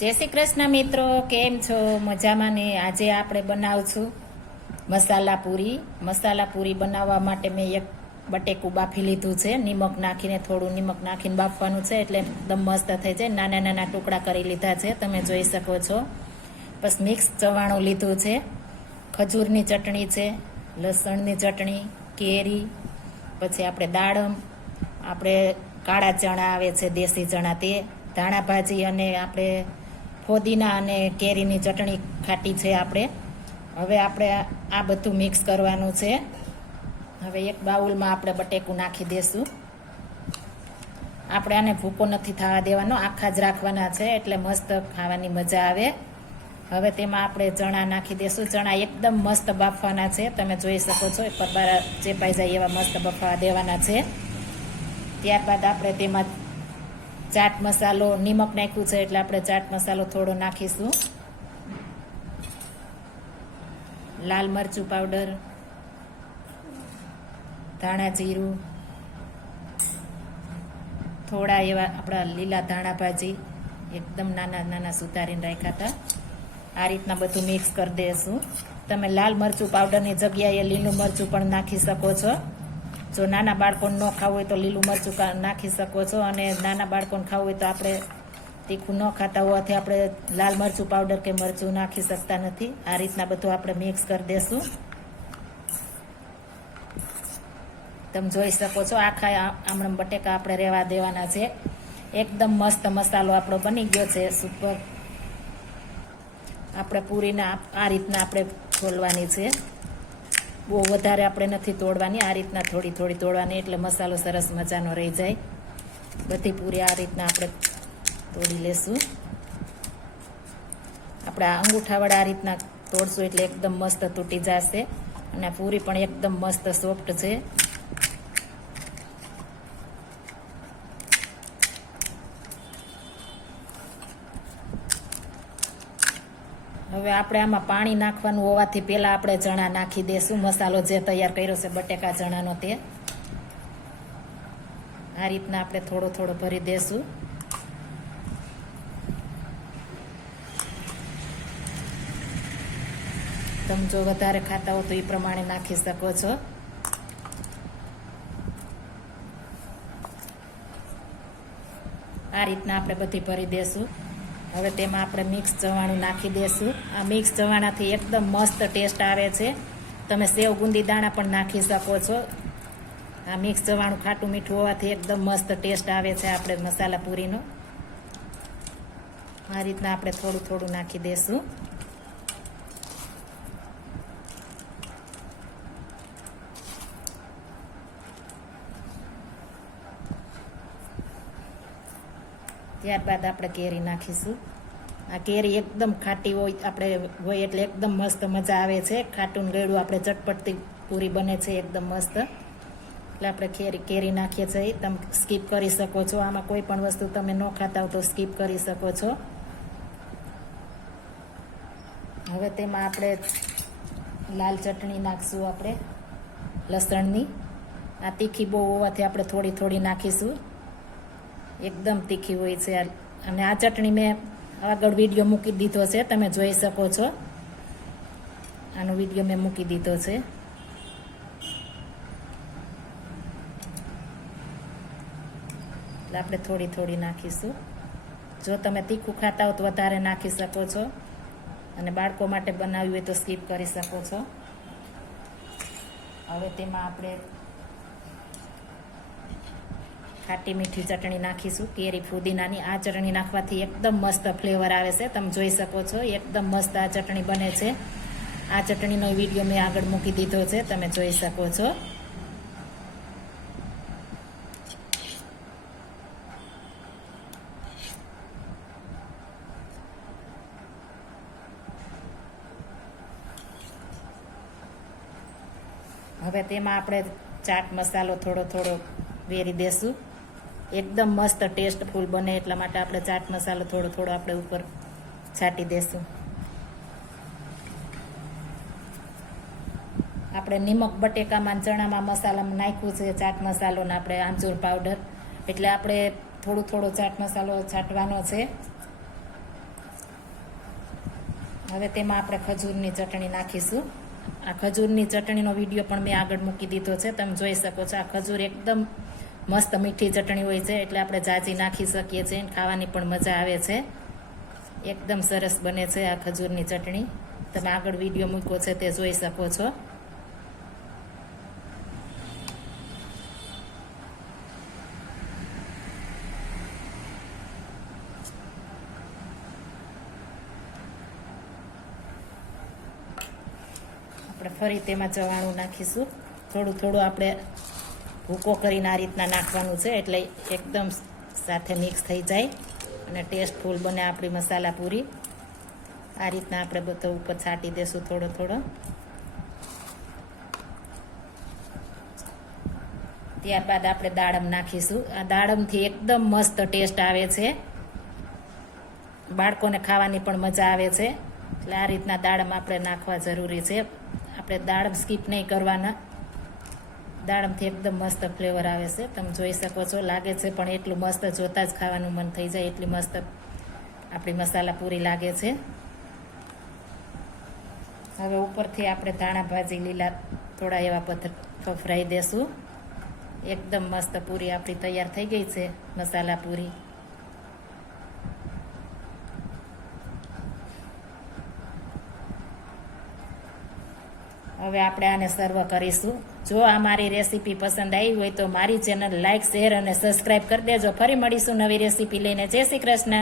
જય શ્રી કૃષ્ણ મિત્રો, કેમ છો? મજામાં ને? આજે આપણે બનાવશું મસાલા પૂરી. મસાલા પૂરી બનાવવા માટે મેં એક બટેકું બાફી લીધું છે. નિમક નાખીને, થોડું નિમક નાખીને બાફવાનું છે એટલે એકદમ મસ્ત થઈ જાય. નાના નાના ટુકડા કરી લીધા છે. તમે જોઈ શકો છો. બસ મિક્સ ચવાણું લીધું છે. ખજૂરની ચટણી છે, લસણની ચટણી, કેરી, પછી આપણે દાડમ, આપણે કાળા ચણા આવે છે, દેશી ચણા. તે ધાણા ભાજી અને આપણે ફોદીના અને કેરીની ચટણી ખાટી છે આપણે. હવે આપણે આ બધું મિક્સ કરવાનું છે. હવે એક બાઉલમાં આપણે બટેકું નાખી દઈશું આપણે આને ભૂકો નથી થવા દેવાનો, આખા જ રાખવાના છે, એટલે મસ્ત ખાવાની મજા આવે. હવે તેમાં આપણે ચણા નાખી દઈશું ચણા એકદમ મસ્ત બાફવાના છે. તમે જોઈ શકો છો પરબારા ચેપાઈ જાય એવા મસ્ત બફવા દેવાના છે. ત્યારબાદ આપણે તેમાં ચાટ મસાલો, નિમક નાખ્યું છે એટલે આપણે ચાટ મસાલો થોડો નાખીશું. લાલ મરચું પાવડર ધાણા જીરું, થોડા એવા આપણા લીલા ધાણા ભાજી એકદમ નાના નાના સુધારીને રાખ્યા હતા. આ રીતના બધું મિક્સ કરી દઈશું તમે લાલ મરચું પાવડરની જગ્યાએ લીલું મરચું પણ નાખી શકો છો. જો નાના બાળકોને ન ખાવું હોય તો લીલું મરચું નાખી શકો છો અને નાના બાળકોને ખાવું હોય તો આપણે તીખું ન ખાતા હોવાથી આપણે લાલ મરચું પાવડર કે મરચું નાખી શકતા નથી. આ રીતના બધું આપણે મિક્સ કરી દેશું. તમે જોઈ શકો છો આખા આ- બટેકા આપણે રહેવા દેવાના છે. એકદમ મસ્ત મસાલો આપણો બની ગયો છે સુપર આપણે પૂરીને આ રીતના આપણે ખોલવાની છે. બહુ વધારે આપણે નથી તોડવાની, આ રીતના થોડી થોડી તોડવાની, એટલે મસાલો સરસ મજાનો રહી જાય. બધી પૂરી આ રીતના આપણે તોડી લેશું. આપણે અંગૂઠાવાળા આ રીતના તોડશું એટલે એકદમ મસ્ત તૂટી જશે. અને પૂરી પણ એકદમ મસ્ત સોફ્ટ છે. હવે આપણે આમાં પાણી નાખવાનું હોવાથી પહેલાં આપણે ચણા નાખી દેશું. મસાલો જે તૈયાર કર્યો છે, બટેકા ચણાનો તે. આ રીતના આપણે થોડો થોડો ભરી દેશું. તમે જો વધારે ખાતા હો તો એ પ્રમાણે નાખી શકો છો. આ રીતના આપણે બધી ભરી દેશું. હવે તેમાં આપણે મિક્સ ચવાણું નાખી દઈશું આ મિક્સ ચવાણાથી એકદમ મસ્ત ટેસ્ટ આવે છે. તમે સેવ ગુંદી દાણા પણ નાખી શકો છો. આ મિક્સ ચવાણું ખાટું મીઠું હોવાથી એકદમ મસ્ત ટેસ્ટ આવે છે આપણે મસાલા પૂરીનો. આ રીતના આપણે થોડું થોડું નાખી દેશું. ત્યારબાદ આપણે કેરી નાખીશું. આ કેરી એકદમ ખાટી હોય, આપણે હોય એટલે એકદમ મસ્ત મજા આવે છે. ખાટું ગળ્યું આપણે ચટપટતી પૂરી બને છે, એકદમ મસ્ત. એટલે આપણે કેરી કેરી નાખીએ છીએ. તમે સ્કીપ કરી શકો છો. આમાં કોઈ પણ વસ્તુ તમે ન ખાતા હો તો સ્કીપ કરી શકો છો. હવે તેમાં આપણે લાલ ચટણી નાખશું આપણે, લસણની. આ તીખી બહુ હોવાથી આપણે થોડી થોડી નાખીશું. એકદમ તીખી હોય છે. અને આ ચટણી મેં આગળ વીડિયો મૂકી દીધો છે. તમે જોઈ શકો છો. આનો વીડિયો મેં મૂકી દીધો છે. એટલે આપણે થોડી થોડી નાખીશું. જો તમે તીખું ખાતા હો તો વધારે નાખી શકો છો. અને બાળકો માટે બનાવ્યું હોય તો સ્કીપ કરી શકો છો. હવે તેમાં આપણે ખાટી મીઠી ચટણી નાખીશું. કેરી ફુદીનાની આ ચટણી નાખવાથી એકદમ મસ્ત ફ્લેવર આવે છે. તમે જોઈ શકો છો, એકદમ મસ્ત આ ચટણી બને છે. આ ચટણીનો વીડિયો મેં આગળ મૂકી દીધો છે, તમે જોઈ શકો છો. હવે તેમાં આપણે ચાટ મસાલો થોડો થોડો વેરી દેશું. એકદમ મસ્ત ટેસ્ટફુલ બને એટલા માટે આપણે ચાટ મસાલો થોડો થોડો આપણે ઉપર છાંટી દેશું. આપણે નિમક બટેકામાં ચણામાં મસાલામાં નાખ્યું છે ચાટ મસાલો ને આપણે આમચૂર પાવડર એટલે આપણે થોડું થોડો ચાટ મસાલો છાંટવાનો છે. હવે તેમાં આપણે ખજૂરની ચટણી નાખીશું. આ ખજૂરની ચટણીનો વીડિયો પણ મેં આગળ મૂકી દીધો છે. તમે જોઈ શકો છો આ ખજૂર એકદમ મસ્ત મીઠી ચટણી હોય છે એટલે આપણે જાજી નાખી શકીએ છીએ ખાવાની પણ મજા આવે છે. એકદમ સરસ બને છે આ ખજૂરની ચટણી. તમે આગળ વીડિયો મૂક્યો છે તે જોઈ શકો છો. આપણે ફરી તેમાં ચવાણું નાખીશું. થોડું થોડું આપણે ભૂકો કરીને આ રીતના નાખવાનું છે એટલે એકદમ સાથે મિક્સ થઈ જાય અને ટેસ્ટફુલ બને આપણી મસાલા પૂરી. આ રીતના આપણે બધો ઉપર છાંટી દેશું થોડો થોડો. ત્યારબાદ આપણે દાડમ નાખીશું. આ દાડમથી એકદમ મસ્ત ટેસ્ટ આવે છે. બાળકોને ખાવાની પણ મજા આવે છે. એટલે આ રીતના દાડમ આપણે નાખવા જરૂરી છે. આપણે દાડમ સ્કીપ નહીં કરવાના. દાડમથી એકદમ મસ્ત ફ્લેવર આવે છે. તમે જોઈ શકો છો, લાગે છે પણ એટલું મસ્ત જોતા જ ખાવાનું મન થઈ જાય, એટલી મસ્ત આપણી મસાલા પૂરી લાગે છે. હવે ઉપરથી આપણે ધાણા ભાજી લીલા થોડા એવા પથ્થર ફફરાઈ દેશું. એકદમ મસ્ત પૂરી આપણી તૈયાર થઈ ગઈ છે, મસાલા પૂરી. હવે આપણે આને સર્વ કરીશું. જો આ મારી રેસીપી પસંદ આવી હોય તો મારી ચેનલ લાઇક શેર અને સબસ્ક્રાઇબ કરી દેજો. ફરી મળીશું નવી રેસીપી લઈને. જય શ્રી કૃષ્ણ.